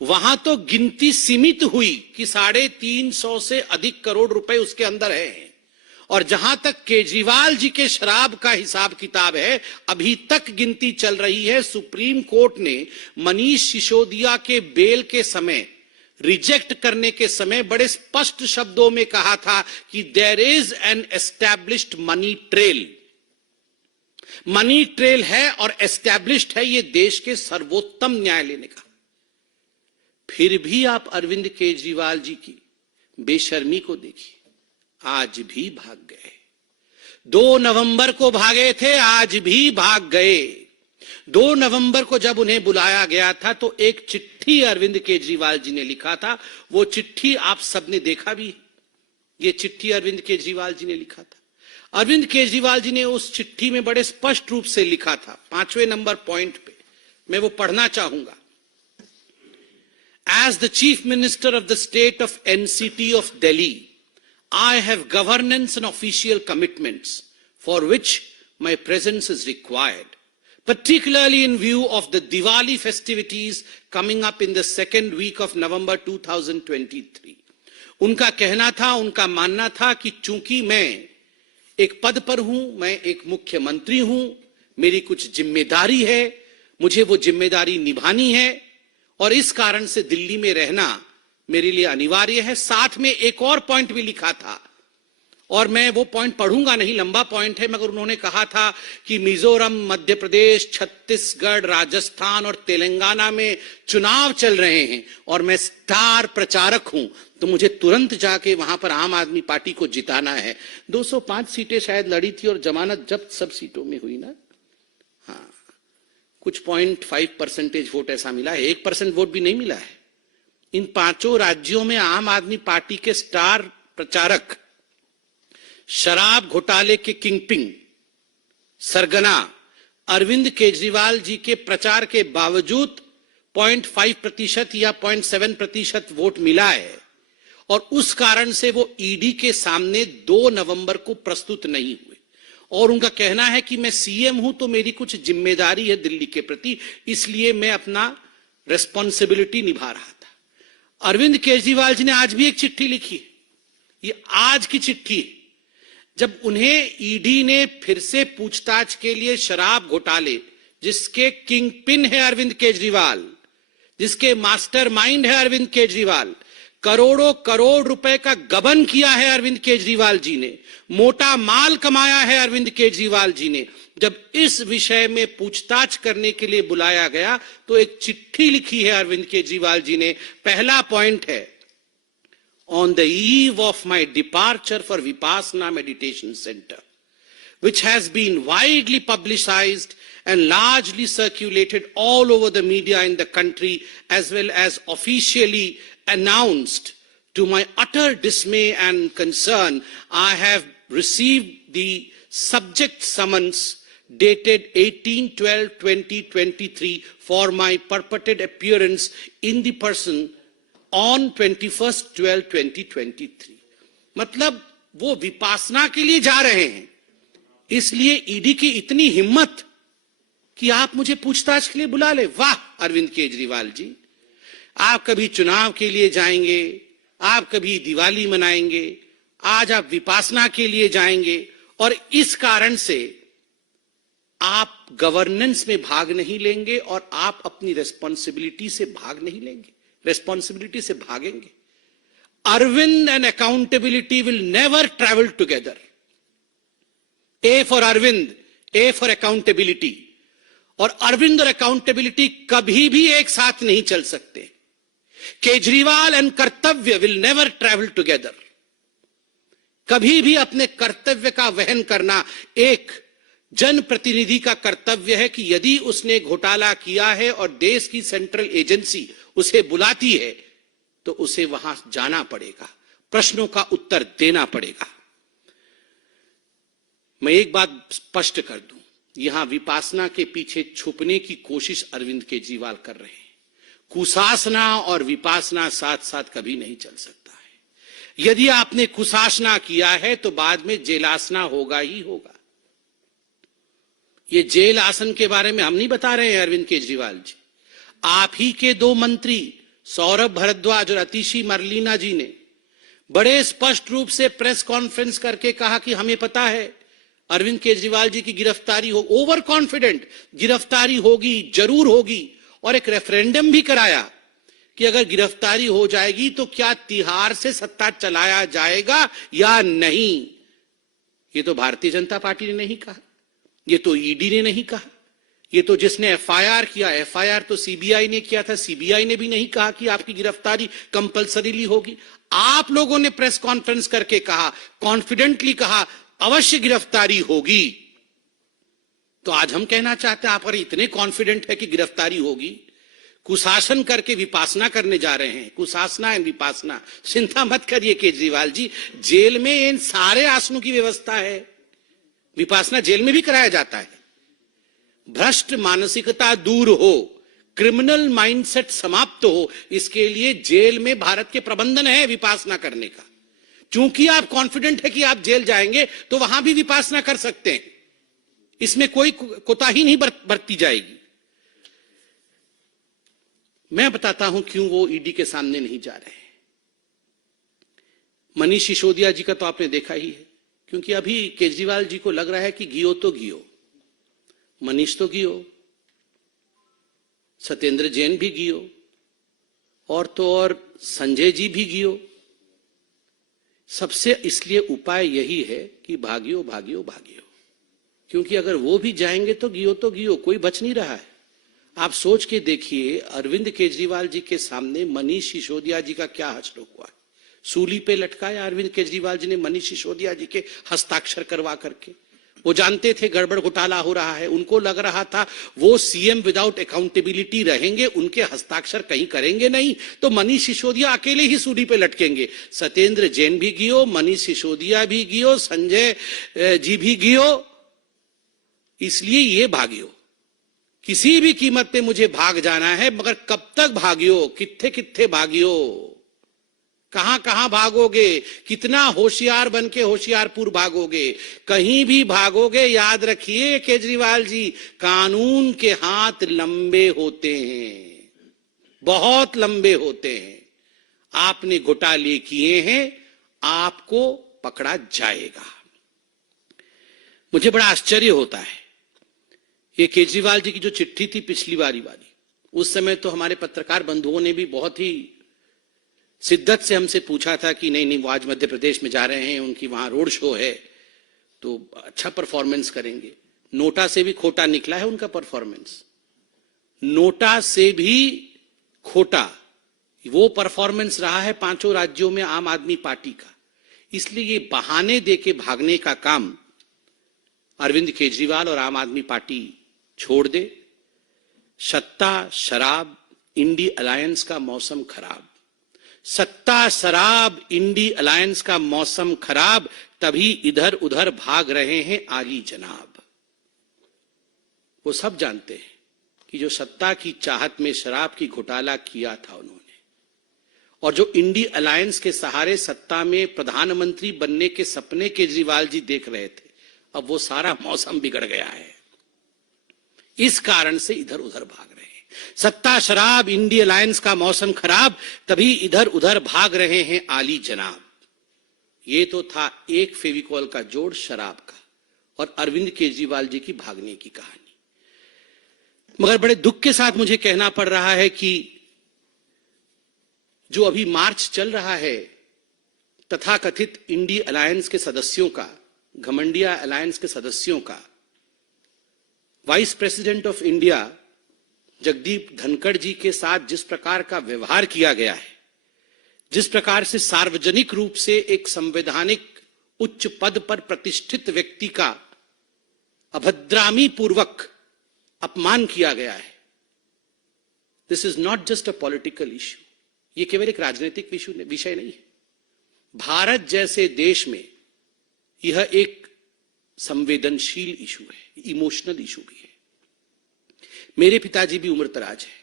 वहां तो गिनती सीमित हुई कि 350 से अधिक करोड़ रुपए उसके अंदर है। और जहां तक केजरीवाल जी के शराब का हिसाब किताब है, अभी तक गिनती चल रही है। सुप्रीम कोर्ट ने मनीष सिसोदिया के बेल के समय, रिजेक्ट करने के समय बड़े स्पष्ट शब्दों में कहा था कि there is an established money trail. Money trail है और एस्टैब्लिश्ड है, ये देश के सर्वोत्तम न्यायालय ने कहा। फिर भी आप अरविंद केजरीवाल जी की बेशर्मी को देखिए, आज भी भाग गए। 2 नवंबर को भागे थे, आज भी भाग गए। 2 नवंबर को जब उन्हें बुलाया गया था तो एक चिट्ठी अरविंद केजरीवाल जी ने लिखा था। वो चिट्ठी आप सबने देखा भी। ये चिट्ठी अरविंद केजरीवाल जी ने लिखा था। अरविंद केजरीवाल जी ने उस चिट्ठी में बड़े स्पष्ट रूप से लिखा था, 5वें नंबर पॉइंट पे मैं वो पढ़ना चाहूंगा। As the Chief Minister of the State of NCT of Delhi, I have governance and official commitments for which my presence is required, particularly in view of the Diwali festivities coming up in the second week of November 2023. उनका कहना था, उनका मानना था कि चूंकि मैं एक पद पर हूं, मैं एक मुख्यमंत्री हूं, मेरी कुछ जिम्मेदारी है, मुझे वो जिम्मेदारी निभानी है और इस कारण से दिल्ली में रहना मेरे लिए अनिवार्य है। साथ में एक और पॉइंट भी लिखा था और मैं वो पॉइंट पढ़ूंगा नहीं, लंबा पॉइंट है, मगर उन्होंने कहा था कि मिजोरम, मध्य प्रदेश, छत्तीसगढ़, राजस्थान और तेलंगाना में चुनाव चल रहे हैं और मैं स्टार प्रचारक हूं, तो मुझे तुरंत जाके वहां पर आम आदमी पार्टी को जिताना है। 205 सीटें शायद लड़ी थी और जमानत जब्त सब सीटों में हुई ना। हाँ, कुछ 0.5% वोट ऐसा मिला है, 1% वोट भी नहीं मिला है। इन 5 राज्यों में आम आदमी पार्टी के स्टार प्रचारक, शराब घोटाले के किंगपिन, सरगना अरविंद केजरीवाल जी के प्रचार के बावजूद 0.5% या 0.7% वोट मिला है और उस कारण से वो ईडी के सामने 2 नवंबर को प्रस्तुत नहीं हुए। और उनका कहना है कि मैं सीएम हूं तो मेरी कुछ जिम्मेदारी है दिल्ली के प्रति, इसलिए मैं अपना रेस्पॉन्सिबिलिटी निभा रहा था। अरविंद केजरीवाल जी ने आज भी एक चिट्ठी लिखी है, ये आज की चिट्ठी है, जब उन्हें ईडी ने फिर से पूछताछ के लिए शराब घोटाले, जिसके किंग पिन है अरविंद केजरीवाल, जिसके मास्टरमाइंड है अरविंद केजरीवाल, करोड़ों करोड़ रुपए का गबन किया है अरविंद केजरीवाल जी ने, मोटा माल कमाया है अरविंद केजरीवाल जी ने, जब इस विषय में पूछताछ करने के लिए बुलाया गया तो एक चिट्ठी लिखी है अरविंद केजरीवाल जी ने। पहला पॉइंट है, on the eve of my departure for Vipassana meditation centre, which has been widely publicized and largely circulated all over the media in the country as well as officially announced. To my utter dismay and concern, I have received the subject summons dated 18/12/2023 for my purported appearance in the person on 21/12/2023. मतलब वो विपासना के लिए जा रहे हैं, इसलिए ED की इतनी हिम्मत कि आप मुझे पूछताछ के लिए बुला ले। वाह अरविंद केजरीवाल जी, आप कभी चुनाव के लिए जाएंगे, आप कभी दिवाली मनाएंगे, आज आप विपासना के लिए जाएंगे और इस कारण से आप गवर्नेंस में भाग नहीं लेंगे और आप अपनी रेस्पॉन्सिबिलिटी से भाग नहीं लेंगे, रेस्पॉन्सिबिलिटी से भागेंगे। Arvind and accountability will never travel together. A for Arvind, A for accountability। और अरविंद और अकाउंटेबिलिटी कभी भी एक साथ नहीं चल सकते। केजरीवाल एंड कर्तव्य विल नेवर ट्रैवल टुगेदर। कभी भी अपने कर्तव्य का वहन करना एक जनप्रतिनिधि का कर्तव्य है कि यदि उसने घोटाला किया है और देश की सेंट्रल एजेंसी उसे बुलाती है तो उसे वहां जाना पड़ेगा, प्रश्नों का उत्तर देना पड़ेगा। मैं एक बात स्पष्ट कर दूं, यहां विपासना के पीछे छुपने की कोशिश अरविंद केजरीवाल कर रहे हैं। कुशासना और विपासना साथ साथ कभी नहीं चल सकता है। यदि आपने कुशासना किया है तो बाद में जेलासना होगा ही होगा। ये जेल आसन के बारे में हम नहीं बता रहे हैं अरविंद केजरीवाल जी, आप ही के 2 मंत्री सौरभ भारद्वाज और अतिशी मरलीना जी ने बड़े स्पष्ट रूप से प्रेस कॉन्फ्रेंस करके कहा कि हमें पता है अरविंद केजरीवाल जी की गिरफ्तारी हो, ओवर कॉन्फिडेंट गिरफ्तारी होगी, जरूर होगी, और एक रेफरेंडम भी कराया कि अगर गिरफ्तारी हो जाएगी तो क्या तिहाड़ से सत्ता चलाया जाएगा या नहीं। ये तो भारतीय जनता पार्टी ने नहीं कहा, ये तो ईडी ने नहीं कहा, ये तो जिसने एफआईआर किया, एफआईआर तो सीबीआई ने किया था, सीबीआई ने भी नहीं कहा कि आपकी गिरफ्तारी कंपल्सरीली होगी। आप लोगों ने प्रेस कॉन्फ्रेंस करके कहा, कॉन्फिडेंटली कहा अवश्य गिरफ्तारी होगी। तो आज हम कहना चाहते हैं आप अगर इतने कॉन्फिडेंट है कि गिरफ्तारी होगी, कुशासन करके विपासना करने जा रहे हैं, कुशासना एंड विपासना, चिंता मत करिए केजरीवाल जी, जेल में इन सारे आसनों की व्यवस्था है, विपासना जेल में भी कराया जाता है। भ्रष्ट मानसिकता दूर हो, क्रिमिनल माइंडसेट समाप्त हो, इसके लिए जेल में भारत के प्रबंधन है विपासना करने का। चूंकि आप कॉन्फिडेंट है कि आप जेल जाएंगे तो वहां भी विपासना कर सकते हैं, इसमें कोई कोताही नहीं बरती जाएगी। मैं बताता हूं क्यों वो ईडी के सामने नहीं जा रहे हैं। मनीष सिसोदिया जी का तो आपने देखा ही है, क्योंकि अभी केजरीवाल जी को लग रहा है कि गियो तो गियो, मनीष तो गियो, सत्येंद्र जैन भी गियो, और तो और संजय जी भी गियो। सबसे इसलिए उपाय यही है कि भागियो भागियो भागियो, क्योंकि अगर वो भी जाएंगे तो गियो, कोई बच नहीं रहा है। आप सोच के देखिए अरविंद केजरीवाल जी के सामने मनीष सिसोदिया जी का क्या हश्र हुआ है। सूली पे लटकाया अरविंद केजरीवाल जी ने मनीष सिसोदिया जी के हस्ताक्षर करवा करके। वो जानते थे गड़बड़ घोटाला हो रहा है, उनको लग रहा था वो सीएम विदाउट अकाउंटेबिलिटी रहेंगे, उनके हस्ताक्षर कहीं करेंगे नहीं, तो मनीष सिसोदिया अकेले ही सूली पे लटकेंगे। सत्येंद्र जैन भी गियो, मनीष सिसोदिया भी गियो, संजय जी भी गियो, इसलिए ये भागियो, किसी भी कीमत पे मुझे भाग जाना है, मगर कब तक भागियो, कित्थे कित्थे भागियो, कहां कहां भागोगे, कितना होशियार बन के होशियारपुर भागोगे, कहीं भी भागोगे याद रखिए केजरीवाल जी, कानून के हाथ लंबे होते हैं, बहुत लंबे होते हैं। आपने घोटाले किए हैं, आपको पकड़ा जाएगा। मुझे बड़ा आश्चर्य होता है, ये केजरीवाल जी की जो चिट्ठी थी पिछली बारी वाली, उस समय तो हमारे पत्रकार बंधुओं ने भी बहुत ही शिद्दत से हमसे पूछा था कि नहीं वो आज मध्य प्रदेश में जा रहे हैं, उनकी वहां रोड शो है तो अच्छा परफॉर्मेंस करेंगे। नोटा से भी खोटा निकला है उनका परफॉर्मेंस, नोटा से भी खोटा वो परफॉर्मेंस रहा है पांचों राज्यों में आम आदमी पार्टी का। इसलिए ये बहाने देके भागने का काम अरविंद केजरीवाल और आम आदमी पार्टी छोड़ दे। सत्ता शराब इंडी अलायंस का मौसम खराब, सत्ता शराब इंडी अलायंस का मौसम खराब, तभी इधर उधर भाग रहे हैं आली जनाब। वो सब जानते हैं कि जो सत्ता की चाहत में शराब की घोटाला किया था उन्होंने, और जो इंडी अलायंस के सहारे सत्ता में प्रधानमंत्री बनने के सपने केजरीवाल जी देख रहे थे, अब वो सारा मौसम बिगड़ गया है। इस कारण से इधर उधर भाग रहे हैं। सत्ता शराब इंडी अलायंस का मौसम खराब, तभी इधर उधर भाग रहे हैं आली जनाब। ये तो था एक फेविकॉल का जोड़ शराब का और अरविंद केजरीवाल जी की भागने की कहानी। मगर बड़े दुख के साथ मुझे कहना पड़ रहा है कि जो अभी मार्च चल रहा है तथाकथित इंडी अलायंस के सदस्यों का, घमंडिया अलायंस के सदस्यों का, vice president of India Jagdeep Dhankhar ji के साथ जिस प्रकार का व्यवहार किया गया है, जिस प्रकार से सार्वजनिक रूप से एक संवैधानिक उच्च पद पर प्रतिष्ठित व्यक्ति का अभद्रामी पूर्वक अपमान किया गया है, this is not just a political issue, ये केवल एक राजनीतिक विषय नहीं है। भारत जैसे देश में यह एक संवेदनशील इशू है, इमोशनल इशू भी है। मेरे पिताजी भी उम्रदराज है।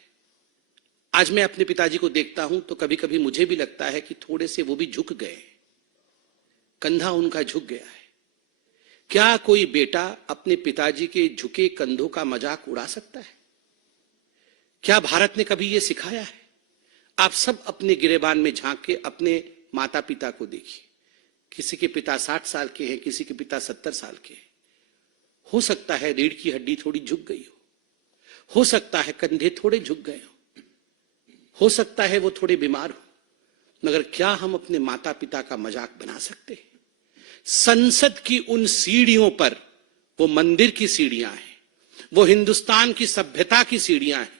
आज मैं अपने पिताजी को देखता हूं तो कभी कभी मुझे भी लगता है कि थोड़े से वो भी झुक गए, कंधा उनका झुक गया है। क्या कोई बेटा अपने पिताजी के झुके कंधों का मजाक उड़ा सकता है? क्या भारत ने कभी यह सिखाया है? आप सब अपने गिरेबान में झांक के अपने माता पिता को देखिए। किसी के पिता 60 साल के हैं, किसी के पिता 70 साल के हैं। हो सकता है रीढ़ की हड्डी थोड़ी झुक गई हो सकता है कंधे थोड़े झुक गए हो सकता है वो थोड़े बीमार हो, मगर क्या हम अपने माता पिता का मजाक बना सकते हैं? संसद की उन सीढ़ियों पर, वो मंदिर की सीढ़ियां हैं, वो हिंदुस्तान की सभ्यता की सीढ़ियां हैं,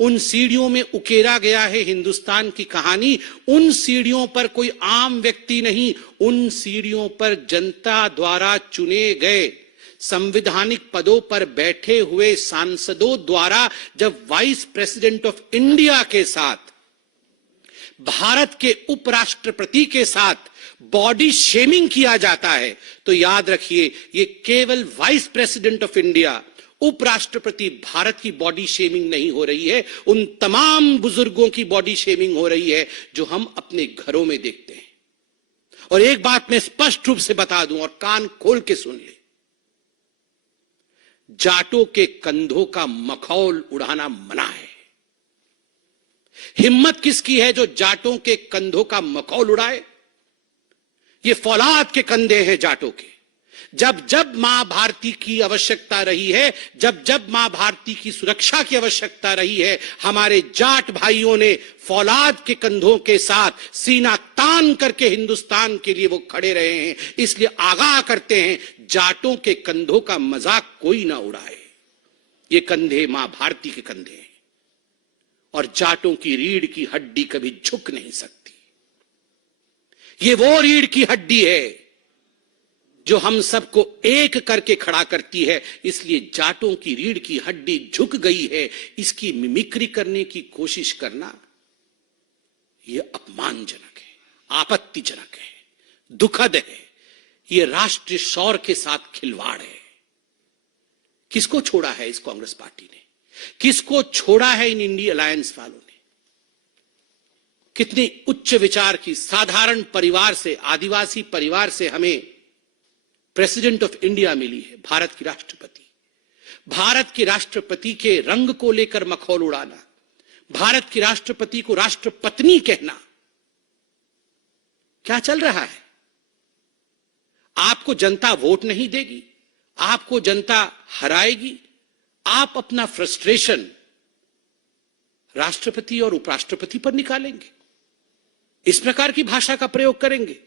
उन सीढ़ियों में उकेरा गया है हिंदुस्तान की कहानी। उन सीढ़ियों पर कोई आम व्यक्ति नहीं, उन सीढ़ियों पर जनता द्वारा चुने गए संवैधानिक पदों पर बैठे हुए सांसदों द्वारा जब वाइस प्रेसिडेंट ऑफ इंडिया के साथ, भारत के उपराष्ट्रपति के साथ बॉडी शेमिंग किया जाता है, तो याद रखिए ये केवल वाइस प्रेसिडेंट ऑफ इंडिया, उपराष्ट्रपति भारत की बॉडी शेमिंग नहीं हो रही है, उन तमाम बुजुर्गों की बॉडी शेमिंग हो रही है जो हम अपने घरों में देखते हैं। और एक बात मैं स्पष्ट रूप से बता दूं और कान खोल के सुन ले, जाटों के कंधों का मखौल उड़ाना मना है। हिम्मत किसकी है जो जाटों के कंधों का मखौल उड़ाए? ये फौलाद के कंधे हैं जाटों के। जब जब मां भारती की आवश्यकता रही है, जब जब मां भारती की सुरक्षा की आवश्यकता रही है, हमारे जाट भाइयों ने फौलाद के कंधों के साथ सीना तान करके हिंदुस्तान के लिए वो खड़े रहे हैं। इसलिए आगाह करते हैं, जाटों के कंधों का मजाक कोई ना उड़ाए। ये कंधे मां भारती के कंधे हैं और जाटों की रीढ़ की हड्डी कभी झुक नहीं सकती। ये वो रीढ़ की हड्डी है जो हम सबको एक करके खड़ा करती है। इसलिए जाटों की रीढ़ की हड्डी झुक गई है, इसकी मिमिक्री करने की कोशिश करना यह अपमानजनक है, आपत्तिजनक है, दुखद है। यह राष्ट्रीय शौर्य के साथ खिलवाड़ है। किसको छोड़ा है इस कांग्रेस पार्टी ने? किसको छोड़ा है इन इंडिया अलायंस वालों ने? कितने उच्च विचार की साधारण परिवार से, आदिवासी परिवार से हमें प्रेसिडेंट ऑफ इंडिया मिली है, भारत की राष्ट्रपति। भारत के राष्ट्रपति के रंग को लेकर मखौल उड़ाना, भारत की राष्ट्रपति को राष्ट्रपत्नी कहना, क्या चल रहा है? आपको जनता वोट नहीं देगी, आपको जनता हराएगी, आप अपना फ्रस्ट्रेशन राष्ट्रपति और उपराष्ट्रपति पर निकालेंगे, इस प्रकार की भाषा का प्रयोग करेंगे।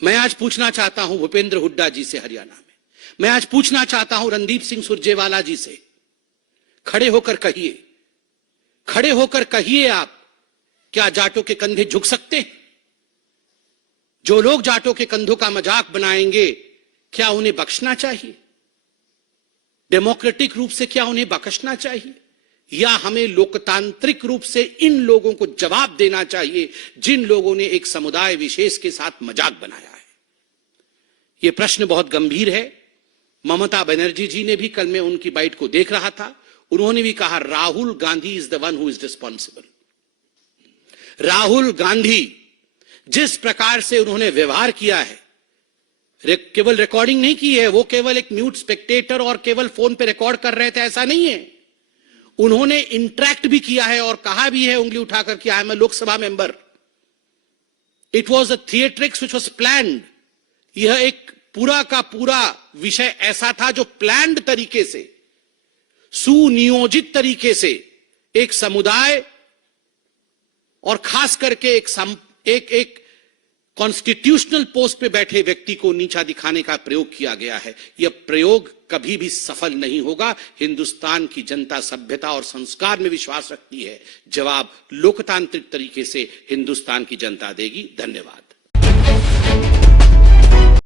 मैं आज पूछना चाहता हूं भूपेंद्र हुड्डा जी से हरियाणा में, मैं आज पूछना चाहता हूं रणदीप सिंह सुरजेवाला जी से, खड़े होकर कहिए, खड़े होकर कहिए आप, क्या जाटों के कंधे झुक सकते हैं? जो लोग जाटों के कंधों का मजाक बनाएंगे, क्या उन्हें बख्शना चाहिए? डेमोक्रेटिक रूप से क्या उन्हें बख्शना चाहिए, या हमें लोकतांत्रिक रूप से इन लोगों को जवाब देना चाहिए जिन लोगों ने एक समुदाय विशेष के साथ मजाक बनाया है? यह प्रश्न बहुत गंभीर है। ममता बनर्जी जी ने भी, कल मैं उनकी बाइट को देख रहा था, उन्होंने भी कहा Rahul Gandhi is the one who is responsible. Rahul Gandhi जिस प्रकार से उन्होंने व्यवहार किया है, केवल रिकॉर्डिंग नहीं की है, वो केवल एक म्यूट स्पेक्टेटर और केवल फोन पे रिकॉर्ड कर रहे थे, ऐसा नहीं है। उन्होंने इंटरैक्ट भी किया है और कहा भी है उंगली उठाकर कि I am a Lok Sabha member. It was a theatrics which was planned. यह एक पूरा का पूरा विषय ऐसा था जो प्लान्ड तरीके से, सुनियोजित तरीके से एक समुदाय और खास करके एक कॉन्स्टिट्यूशनल पोस्ट पे बैठे व्यक्ति को नीचा दिखाने का प्रयोग किया गया है। यह प्रयोग कभी भी सफल नहीं होगा। हिंदुस्तान की जनता सभ्यता और संस्कार में विश्वास रखती है। जवाब लोकतांत्रिक तरीके से हिंदुस्तान की जनता देगी। धन्यवाद।